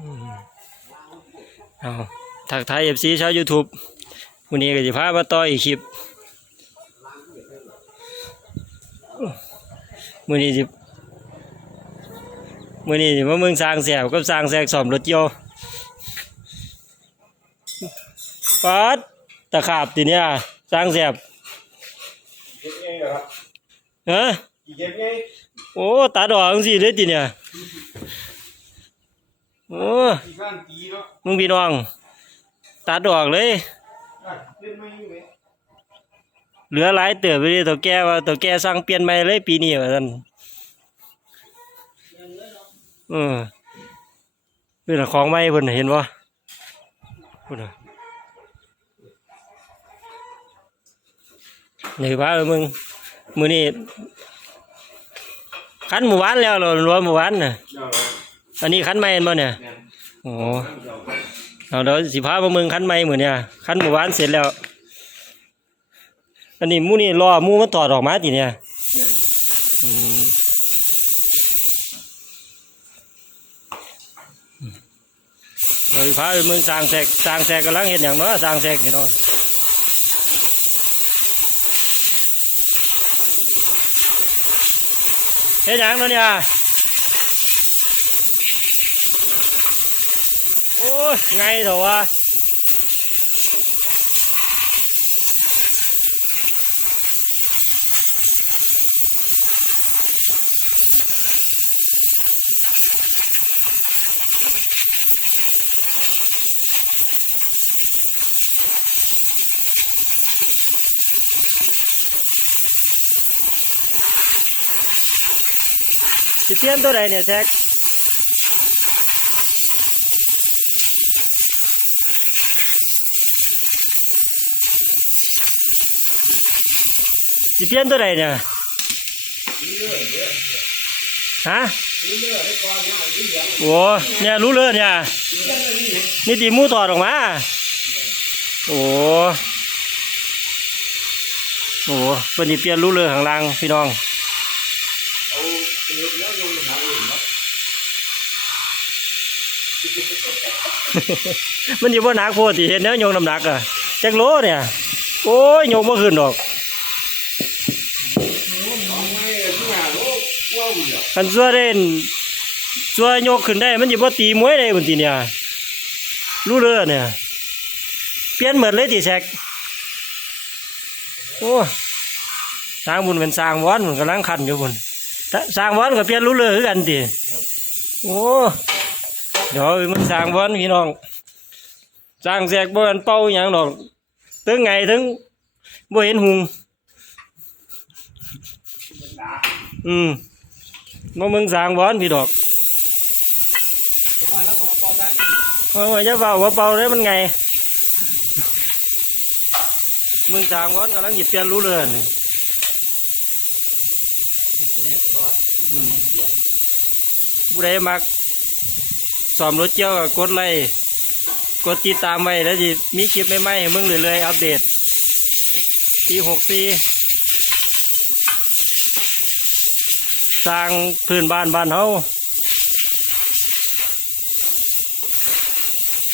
อืมเอาทักทายเอฟซีชาวยูทูบวันนี้ก็จะพามาต่ออีกคลิปวันนี้จะวันนี้จะมาเมืองสร้างแสบกับสร้างแสกสอมรถโยนต์ปัดตะขาบทีเนี้ยสร้างแสบเก็บไงเหรอครับฮะกี่เก็บไงโอ้ตาดอกจังสิเลยทีเนี้ย โอ้กี่ก้านตีเนาะมึงพี่น้องตาดอกเลย อะเล่นไม่ยู่ไหมเหลือหลายเติบไปเลยตัวแกว่าตัวแกสั่งเปลี่ยนใหม่เลยปีนี้ว่าซั่นเออเป็นของใหม่เพิ่นน่ะเห็นบ่เพิ่นน่ะนี่ว่าเออมึงมื้อนี้คันหมู่บ้านแล้วเหรอรวมหมู่บ้านน่ะ เดี๋ยว อันนี้คันใหม่เห็นบ่เนี่ยเนี่ยโอ้เดี๋ยวเอาเดี๋ยวสิพามาเมืองคันใหม่มื้อเนี่ยคันหมู่บ้านเสร็จแล้ว อันนี้หมู่นี่รอหมู่มันตอดออกมาติเนี่ยเนี่ยอืมเราพาไปเมืองสร้างแสกสร้างแสกกำลังเห็นอย่างเนาะสร้างแสกนี่เนาะเห็นอย่างเนาะเนี่ย โอ้ยไงเถอะว สิเปลี่ยนตัวใดเนี่ยแซกสิเนี่ยฮะโอ้เนี่ยรู้เลยเนี่ยนี่ตีมูถอดออกมา โอ้โหเป็นสิเปลี่ยนรู้เลยข้างล่างพี่น้องมันอยู่บนหนักโพดที่เห็นเนื้อโยงน้ำหนักอะจักโลเนี่ย โอ้ยโยงมาขึ้นดอก คันซัวเด่นซัวโยกขึ้นได้ มันอยู่บ่ตีมวยได้บนทีเนี่ยรู้เรือเนี่ย เปลี่ยนเหมือนเลยตีแซกโอ้สร้างบุญเป็นสร้างวอนมันกำลังขันอยู่บุญสร้างวอนก็เปลี่ยนรู้เรือคือกันตีโอ้เดี๋ยวมันสร้างวอนพี่น้องสร้างแซกบ่มันเป่าอย่างดอกถึงไงถึงบ่เห็นหุงอืม มามึงสางวอนพี่ดอกทำไมแล้วผมเอาเป่าตังค์ว่าจะเป่าว่าเป่าได้มันไงมึงสางวอนกำลังหยิบเปลี่ยนรู้เลยนี่แผนกถอดอืมเปลี่ยนผู้ใดมักสอมรถเจ้าก็กดไลค์กดติดตามไว้แล้วจะมีคลิปใหม่ๆให้มึงเรื่อยๆอัปเดตปีหกสี่ สร้างพื้นบ้านบ้านเฮา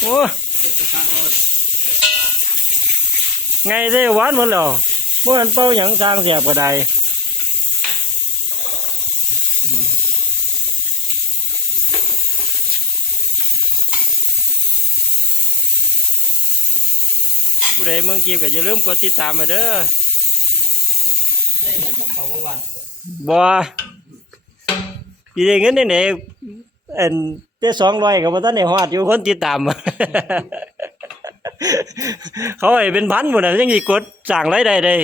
โอ้เพื่อจะสร้างรถไงเด้หวานหมดแล้วเมื่อวันเป้าหยังสร้างเสียบก็ได้อืมผู้ใดเมืองกีบก็อย่าลืมกดติดตามมาเด้อ ได้เงินของเขาเมื่อวานบัวปีเงินไหนเอ็นเจ้สองร้อยกับว่าท่านในฮอดอยู่คนติดตาม เขาให้เป็นพันหมดอะยังอีกกดสั่งไรได้ได้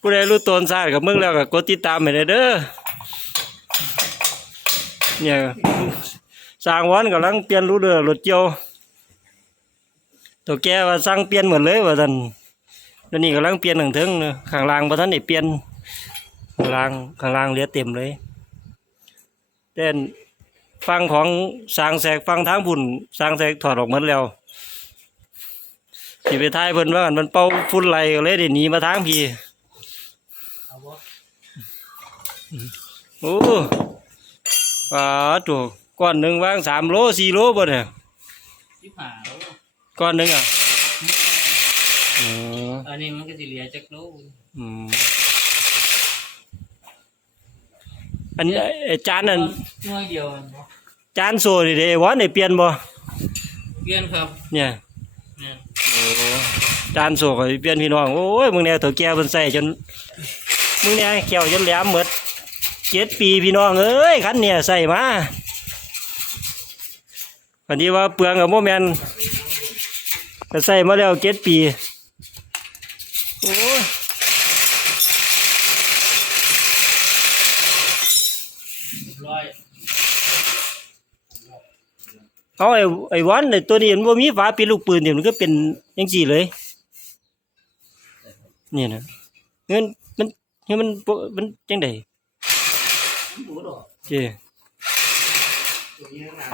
ผู้ใดรู้ตนซาดกับมึงแล้วก็กดติดตามไปเลยเด้อเนี่ยสร้างวันกำลังเปลี่ยนรู้เรือรถเจียวตัวแกว่าสั่งเปลี่ยนหมดเลยว่าท่านแล้วนี่กำลังเปลี่ยนหนึ่งถึงเนอะข้างล่างพอท่านได้เปลี่ยน ข้างล่างข้างล่างเหลือเต็มเลยเต้นฟังของสร้างแสกฟังทางบุญสร้างแสกถอดออกหมดแล้วสิไปท้ายเพิ่นว่ากันมันเป่าฝุ่นไหลก็เลยได้หนีมาทางพี่เอาบ่โอ้ปลาตัวก้อนหนึ่งวางสามโลสี่โลบ่เนี่ยที่ผ่าแล้วก้อนหนึ่งอะอ๋ออันนี้มันก็สิเหลือจักโลอืม อันนี้ไอ้จานนั่นหน่วยเดียวเนาะจานโซนี่เด้วอนได้เปลี่ยนบ่เปลี่ยนครับเนี่ยเนี่ยโอ้จานโซก็สิเปลี่ยนพี่น้องโอ้ยมึงเนี่ยเฒ่าแก่เพิ่นใส่จนมึงเนี่ยแก้วจนแหลมหมดเจ็ดปีพี่น้องเอ้ยคันเนี่ยใส่มาอันนี้ว่าเปลืองกับโมแมนก็ใส่มาแล้วเจ็ดปีโอ้ย เรียบร้อย เอาไอ้ไอ้วันไอ้ตัวนี้มันบ่มีฝาปิดลูกปืนเดี๋ยวมันก็เป็นจังซี่เลยนี่นะเงินมันเงินมันบ่มันจังไดมันบูดอกเจ้ตัวนี้นะ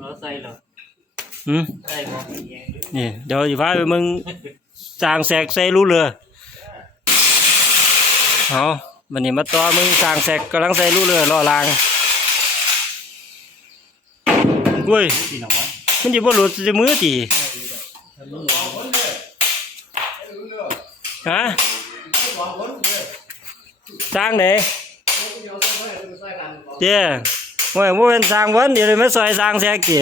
เราใส่เหรอหืมใส่บ่นี่เดี๋ยวสิพาไปมึงสร้างแสกใส่รูเรือ เอาบัดนี้มาต่อมึงสร้างแสกกำลังใส่รูเรือรอรางเว้ยมันสิบ่หลุดสิมือติฮะสร้างไหนเจ้โอ้ยบ่เป็นสร้างวันเดี๋ยวเลยมาซอยสร้างแสกติ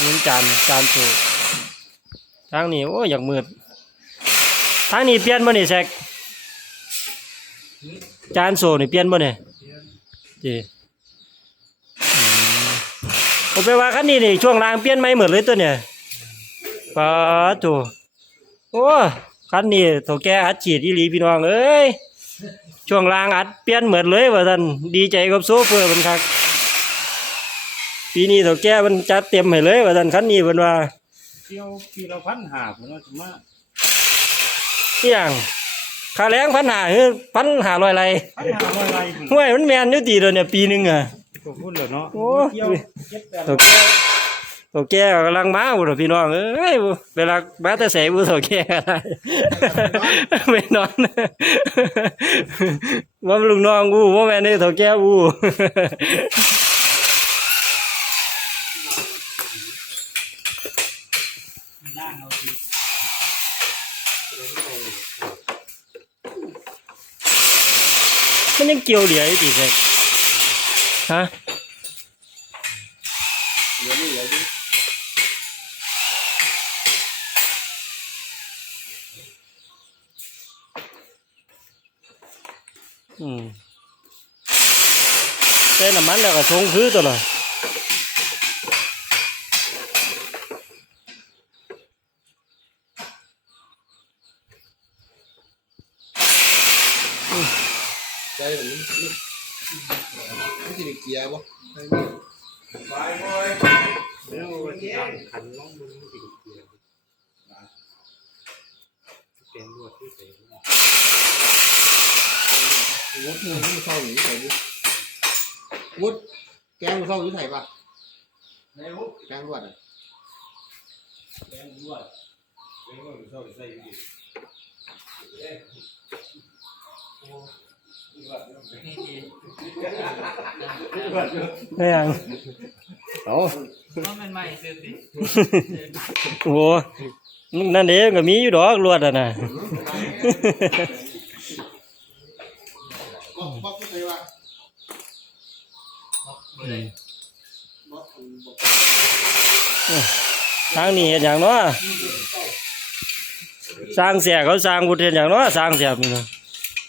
นี่จานจานสู ทางนี้โอ้ยอยากมืดทางนี้เปลี่ยนบ่นี่แสกจานโซนี่เปลี่ยนบ่นี่จีผมไปว่าคันนี้นี่ช่วงล่างเปลี่ยนไม่เหมือนเลยตัวเนี่ยปาตัวโอ้คันนี้โถแกอัดฉีดอีหลีพี่น้องเอ้ยช่วงล่างอัดเปลี่ยนเหมือนเลยว่าท่านดีใจกับโซเฟอร์มันครับปีนี้โถแกมันจัดเต็มให้เลยว่าท่านคันนี้เพิ่นว่า เที่ยวปีละพันหาผมว่าจะมาเอี่ยงค่าแรงพันหาคือพันหาร้อยไรพันหาร้อยไรผมห้วยมันแมนอยู่ตีเดียวเนี่ยปีหนึงอะ ก็พูดเลยเนาะโอ้เที่ยวเจ็ดแปดโถแกโถแกกำลังมาบุตรพี่น้องเอ้ยเวลาบ้าแต่เสบุโถแกอะไรไม่นอนว่าลุงน้องกูว่าแม่นี่โถแกกู ล่างเอาสิ มันยังเกี่ยวเหลียอยู่ตีเสกฮะเดี๋ยวนี้เดี๋ยวนี้อืมใส่น้ำมันแล้วก็ชงคือตัวละ ใจผมมัน มันจะมีเกียร์บ่ไปบอยแล้วมันจะตั้งขันน้องมันมันจะมีเกียร์เปลี่ยนรวดที่ใส่วุฒิมันเข้าอย่างนี้ใส่ดิวุฒิแกงมันเข้าอยู่ไหนปะในบุกแกงรวดอะแกงด้วยนี่ดี ไม่ยังเอาว่ามันใหม่สุดดิโอ้นั่นเองก็มีอยู่ดอกลวดอะนะบอกบอกเลยว่าบ่ได้บอกบอกทางนี้เห็นอย่างเนาะสร้างเสียเขาสร้างบุตรเห็นอย่างเนาะสร้างเสียนี่เนาะคือ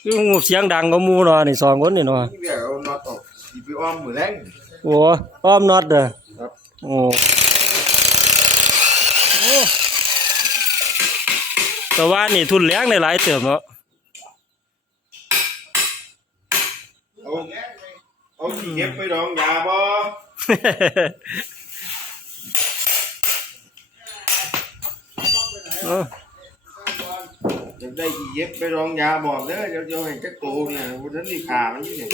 งูเสียงดังก็มูเนาะนี่สองคนนี่เนาะนี่เดี๋ยวน็อตออกสีไปอ้อมมือแรงโอ้อ้อมน็อตเด้อครับโอ้โอ้แต่ว่านี่ทุนแรงในหลายเติมเนาะเอาเอาขี้เก็บไปดองยาบ่เออ อยากได้ขี้เก็บไปดองยาบอกเด้อเดี๋ยวเดี๋ยวให้จักโตเนี่ยวันนั้นนี่ขามันอยู่เนี่ย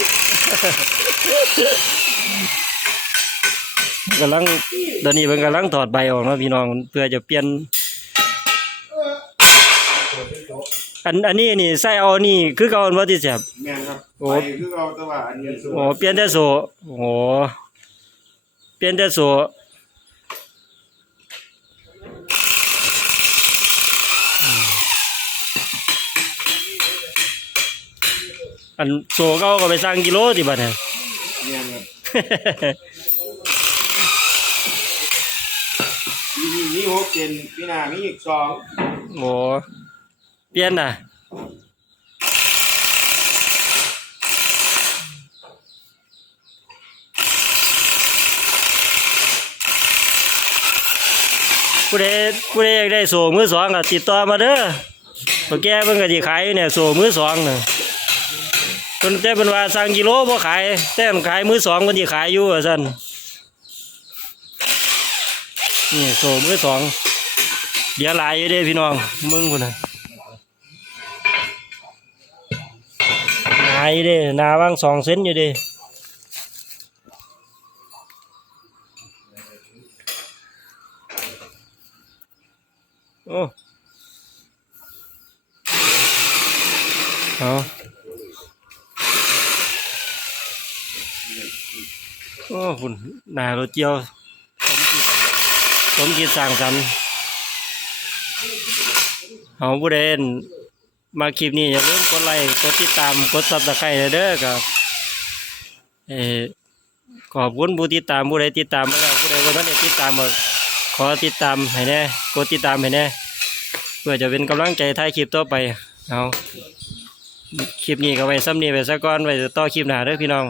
กำลังตอนนี้เพิ่นกำลังถอดใบออกเนาะพี่น้องเพื่อจะเปลี่ยน อันอันนี้นี่ใส่เอานี่คือเก่าอันบ่ที่แซ่บแม่นครับโอ้ไปคือเอาแต่ว่าอันนี้สูโอ้เปลี่ยนแต่โซโอ้เปลี่ยนแต่โซ อันโซเก่าก็ไปสั่งกิโลติบัดเนี่ยแม่นครับปีนี้มีหกเจนปีหน้ามีอีกสองโอ้เปลี่ยนน่ะผู้ใดผู้ใดอยากได้โซ่มือสองก็ติดต่อมาเด้อพวกแกเพิ่นก็สิขายอยู่เนี่ยโซ่มือสองน่ะ เพิ่นแต่เพิ่นว่าสั่งกิโลบ่ขาย แต่มขายมือสองเพิ่นสิขายอยู่ว่าซั่นนี่โซมือสองเดี๋ยวหลายอยู่เด้พี่น้องมึงพุ่นน่ะหลายอยู่เด้หนาว่างสองเซนอยู่เด้โอ้เอา โอ้คุณหนารถเจียวสมจิตสมจิตสร้างสรรค์เอาผู้ใดมาคลิปนี้อย่าลืมกดไลค์กดติดตามกดซับสไครต์เด้อครับเออขอบคุณผู้ติดตามผู้ใดติดตามมาแล้วผู้ใดบ่ทันได้ติดตามก็ขอติดตามให้แน่กดติดตามให้แน่เพื่อจะเป็นกำลังใจถ่ายคลิปต่อไปเอาคลิปนี้ก็ไว้ซ้ำนี้ไปซะก่อนไว้ต่อคลิปหน้าเด้อพี่น้อง